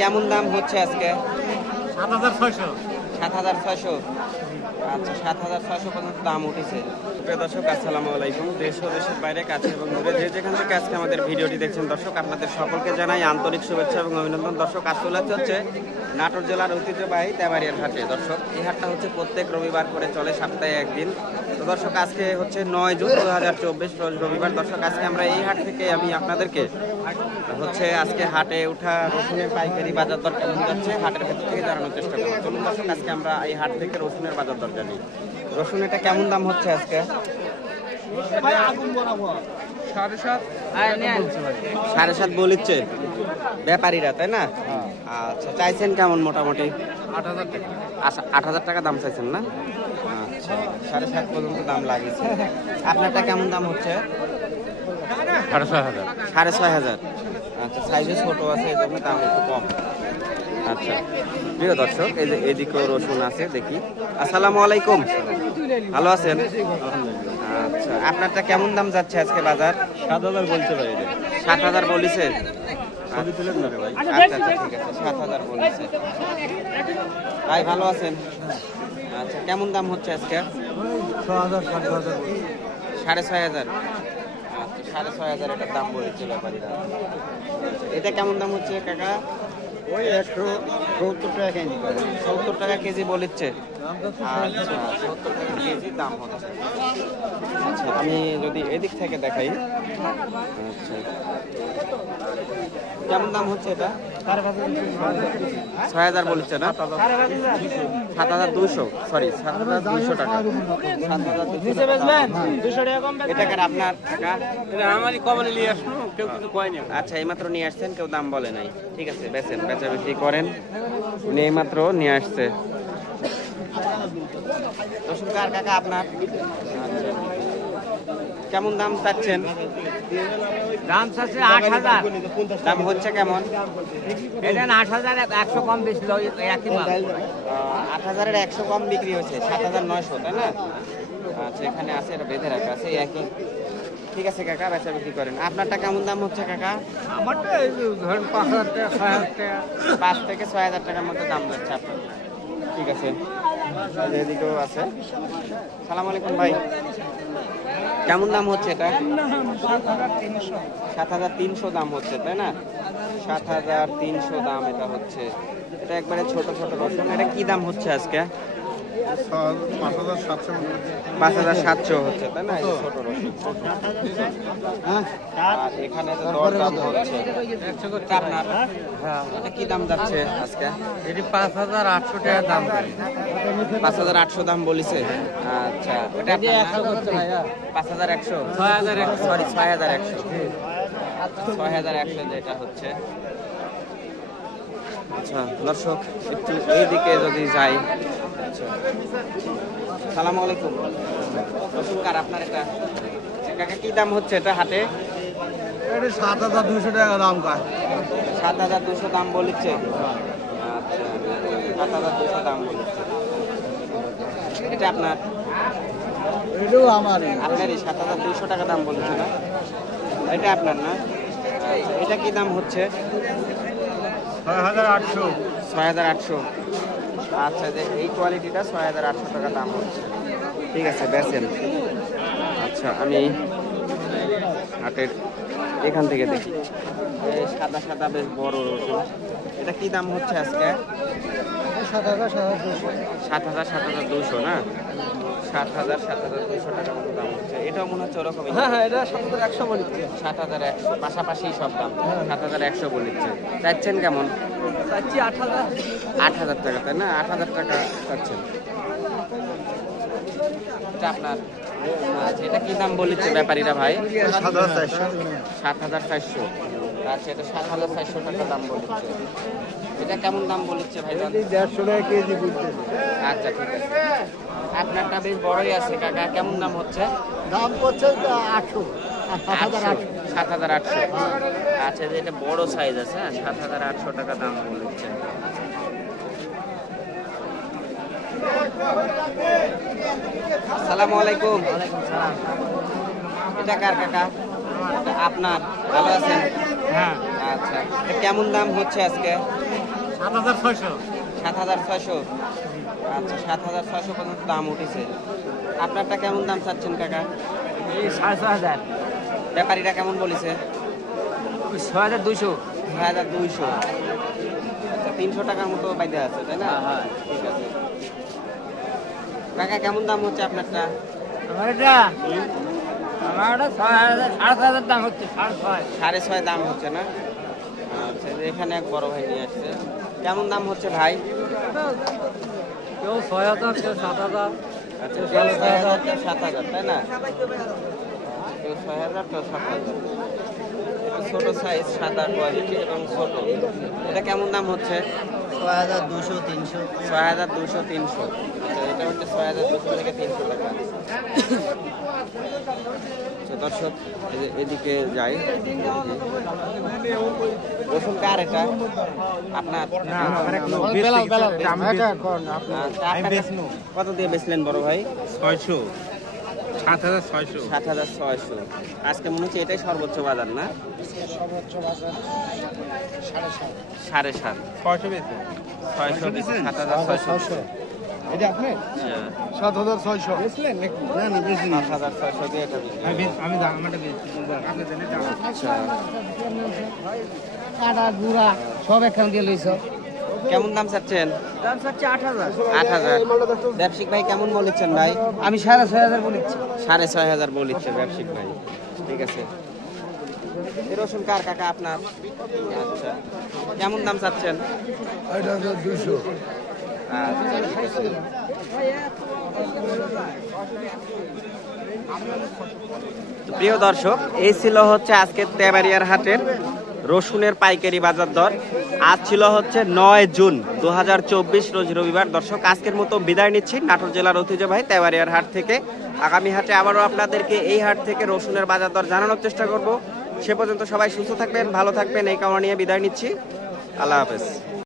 কেমন দাম হচ্ছে আজকে? সাত হাজার ছয়শো। সাত হাজার ছয়শো। আচ্ছা সাত হাজার ছয়শো পর্যন্ত দাম উঠেছে। প্রিয় দর্শক আসসালামু আলাইকুম। দেশ ও দেশের বাইরে কাছে এবং দূরে যে যেখান থেকে আজকে আমাদের ভিডিওটি দেখছেন দর্শক আপনাদের সকলকে জানাই আন্তরিক শুভেচ্ছা এবং অভিনন্দন। দর্শক আসছে হচ্ছে নাটোর জেলার ঐতিহ্যবাহী তেবাড়িয়ার হাটে। দর্শক এই হাটটা হচ্ছে প্রত্যেক রবিবার করে চলে সপ্তাহে একদিন। তো দর্শক আজকে হচ্ছে নয় জুন দু হাজার চব্বিশ রোজ রবিবার। দর্শক আজকে আমরা এই হাট থেকে আমি আপনাদেরকে হচ্ছে আজকে হাটে উঠা রসুনের পাইকারি বাজার দর কেমন যাচ্ছে হাটের ভেতর থেকে জানানোর চেষ্টা করব। চলুন দর্শক আজকে আমরা এই হাট থেকে রসুনের বাজার দর জানি। রসুন এটা কেমন দাম হচ্ছে আজকে? সাড়ে সাত বলিচ্ছে। ব্যাপারীরা তাই না? আচ্ছা চাইছেন কেমন মোটামুটি? আট হাজার টাকা। আচ্ছা আট হাজার টাকা দাম চাইছেন না? সাড়ে সাত পর্যন্ত দাম লাগিয়েছে। আপনারটা কেমন দাম হচ্ছে? সাড়ে ছয় হাজার। সাড়ে ছয় হাজার। আচ্ছা সাইজে ছোট আছে এই জন্য দাম একটু কম। আচ্ছা প্রিয় দর্শক এই যে এদিকেও রসুন আছে দেখি। আসসালামু আলাইকুম। ভালো আছেন? আচ্ছা আপনারটা কেমন দাম যাচ্ছে আজকে বাজার? সাত হাজার বলছে রে সাত হাজার বলিছে? ভাই। আচ্ছা আচ্ছা ঠিক আছে সাত হাজার বলিছে। ভাই ভালো আছেন? আচ্ছা কেমন দাম হচ্ছে আজকে? সাড়ে ছয় হাজার আচ্ছা সাড়ে ছয় হাজার এটার দাম বলেছে ব্যাপারীরা এটা কেমন দাম হচ্ছে কাকা? ওই একশো সত্তর টাকা কেজি। সত্তর টাকা কেজি বলিচ্ছে আচ্ছা সত্তর টাকা কেজি দাম হচ্ছে। আচ্ছা আমি যদি এদিক থেকে দেখাই। আচ্ছা। কেমন দাম হচ্ছে এটা? ছয় হাজার বলেছে না? সাত হাজার দুশো সরি সাত হাজার দুশো টাকা। সাত হাজার দুশো টাকা? এটা আপনার টাকা আমারই কমনে নিয়ে আসলো কেউ কয়নি। আচ্ছা এইমাত্র নিয়ে আসছেন কেউ দাম বলে নাই। ঠিক আছে বেচেন বেচা বেচি করেন। উনি এইমাত্র নিয়ে আসছে। কার কাকা আপনার? আচ্ছা। কেমন দাম চাচ্ছেন? দাম চাচ্ছে আট হাজার। দাম হচ্ছে কেমন? এটা আট হাজার একশো কম বেশি একই আট হাজারের একশো কম বিক্রি হয়েছে সাত হাজার নয়শো তাই না? আচ্ছা এখানে আছে এটা বেঁধে রাখা আছে একই। ঠিক আছে কাকা বেচা বিক্রি করেন। আপনারটা কেমন দাম হচ্ছে কাকা? আমারটা ধরেন পাঁচ হাজার টাকা ছয় হাজার টাকা। পাঁচ থেকে ছয় হাজার টাকার মতো দাম যাচ্ছে আপনার। ঠিক আছে। এদিকেও আছে। সালাম আলাইকুম ভাই। কেমন দাম হচ্ছে এটা? সাত হাজার তিনশো দাম হচ্ছে তাই না? সাত হাজার তিনশো দাম এটা হচ্ছে। এটা একবারে ছোট ছোট রসুন। এটা কি দাম হচ্ছে আজকে? পাঁচ হাজার সাতশো হচ্ছে তাই না? ছোট আর এখানে তো দর দাম হচ্ছে এটা আপনার এটা কি দাম যাচ্ছে আজকে? এটি পাঁচ হাজার আটশো টাকা দাম পাঁচ হাজার আটশো দাম বলিছে। আচ্ছা ওটা পাঁচ হাজার একশো। ছয় হাজার একশো। সরি ছয় হাজার একশো। ছয় হাজার একশো যেটা হচ্ছে। আচ্ছা দর্শক একটু এইদিকে যদি যাই সালাম আলাইকুম। রসুন কার আপনার এটা? আচ্ছা, কাকা কি দাম হচ্ছে এটা হাটে? এটা সাত হাজার দুশো টাকা দাম কাজ সাত হাজার দুশো দাম বলিচ্ছে আচ্ছা সাত হাজার দুশো দাম বলিচ্ছে এটা আপনার? এটাও আমার আপনারই সাত হাজার দুশো টাকা দাম বলেছে না? এটা আপনার না? আচ্ছা, এটা কি দাম হচ্ছে? ছয় হাজার আটশো। ছয় হাজার আটশো। আচ্ছা যে এই কোয়ালিটিটা ছয় হাজার আটশো টাকা দাম হচ্ছে। ঠিক আছে বেচেন আচ্ছা আমি হাটের এখান থেকে দেখি। সাদা সাদা বেশ বড় রসুন। এটা কি দাম হচ্ছে আজকে? সাত হাজার সাত হাজার দুশো সাত হাজার সাত হাজার দুশো না? সাত হাজার সাত হাজার দুশো টাকা মতো দাম হচ্ছে। এটাও মনে হচ্ছে ওরকমই। হ্যাঁ হ্যাঁ এটা সাত হাজার একশো বলি সাত হাজার একশো পাশাপাশি সব দাম। সাত হাজার একশো বলিচ্ছে চাচ্ছেন কেমন? চাচ্ছি আট হাজার। আট হাজার টাকা তাই না? আট হাজার টাকা চাচ্ছেন। এটা আপনার আচ্ছা এটা কি দাম বলিচ্ছে ব্যাপারীরা ভাই? সাত হাজার চারশো। আচ্ছা এটা সাত হাজার চারশো টাকা দাম বলিচ্ছে এটা কেমন দাম বলিচ্ছে ভাই দেড়শো টাকা কেজি আচ্ছা ঠিক আছে। আপনারটা বেশ বড়ই আছে কাকা। কেমন দাম হচ্ছে? দাম করছে আটশো। সাত হাজার আটশো আটশো। আচ্ছা যে এটা বড় সাইজ আছে হ্যাঁ সাত হাজার আটশো টাকা দাম বলেছে। আসসালামু আলাইকুম। এটা কার কাকা? আপনার ভালো আছেন? হ্যাঁ। আচ্ছা। কেমন দাম হচ্ছে আজকে? সাত হাজার ছয়শো। সাত হাজার ছয়শো? আচ্ছা সাত হাজার ছয়শো পর্যন্ত দাম উঠেছে। আপনারটা কেমন দাম চাচ্ছেন কাকা? সাড়ে হাজার। ব্যাপারীরা কেমন বলেছে? ছয় হাজার দুশো ছয় হাজার দুইশো। আচ্ছা তিনশো টাকার মতো বাইদে আছে তাই না? হ্যাঁ। ঠিক আছে। কাকা কেমন দাম হচ্ছে আপনারটা? আমার এটা আমার ওটা ছয় হাজার সাড়ে ছয় হাজার দাম হচ্ছে সাড়ে ছয়। সাড়ে ছয় দাম হচ্ছে না? আচ্ছা এখানে এক বড় ভাই নিয়ে আসছে। কেমন দাম হচ্ছে ভাই? কেউ ছয় হাজার কেউ সাত হাজার আচ্ছা কেউ ছয় হাজার কেউ সাত হাজার তাই না? কেউ ছয় হাজার কেউ সাত হাজার। ছোট সাইজ সাদা কোয়ালিটি এবং ছোট। এটা কেমন দাম হচ্ছে? ছয় হাজার দুশো তিনশো। ছয় হাজার দুশো তিনশো। আচ্ছা এটা হচ্ছে ছয় হাজার দুশো থেকে তিনশো টাকা। দর্শক এদিকে যাই। রসুন কার এটা? আপনার? কত দিয়ে বেচলেন বড় ভাই? ছয়শো। সাত হাজার ছয়শো। সাত হাজার ছয়শো। আজকে মনে হচ্ছে এটাই সর্বোচ্চ বাজার না? সাড়ে সাত। ছয়শো বেশি ছয়শো বেশি সাত হাজার ছয়শো। এটা আপনি? সাত হাজার ছয়শো। বেচলেন নাকি? না না বেশি সাত হাজার ছয়শো দিয়ে এটা আমি বেশ- আমি দাম আমারটা বেশি আপনি জানেন দাম আচ্ছা। কাটা গুড়া সব একখান দিয়ে লইছ। কেমন দাম চাচ্ছেন? দাম চাচ্ছে আট হাজার। আট হাজার। ব্যবসায়িক ভাই কেমন বলেছেন ভাই? আমি সাড়ে ছয় হাজার বলেছি সাড়ে ছয় হাজার বলেছে ব্যবসায়িক ভাই। ঠিক আছে। রসুন কার কাকা আপনার? আচ্ছা। কেমন দাম চাচ্ছেন? দুশো প্রিয় দর্শক, এই ছিল হচ্ছে আজকে তেবারিয়ার হাটের রসুনের পাইকারি বাজার দর। আজ ছিল হচ্ছে নয় জুন দু হাজার চব্বিশ, রোজ রবিবার। দর্শক, আজকের মতো বিদায় নিচ্ছি নাটোর জেলার ঐতিহ্যবাহী তেবাড়িয়ার হাট থেকে। আগামী হাটে আবারও আপনাদেরকে এই হাট থেকে রসুনের বাজার দর জানানোর চেষ্টা করব। সে পর্যন্ত সবাই সুস্থ থাকবেন, ভালো থাকবেন, এই কামনা নিয়ে বিদায় নিচ্ছি। আল্লাহ হাফেজ।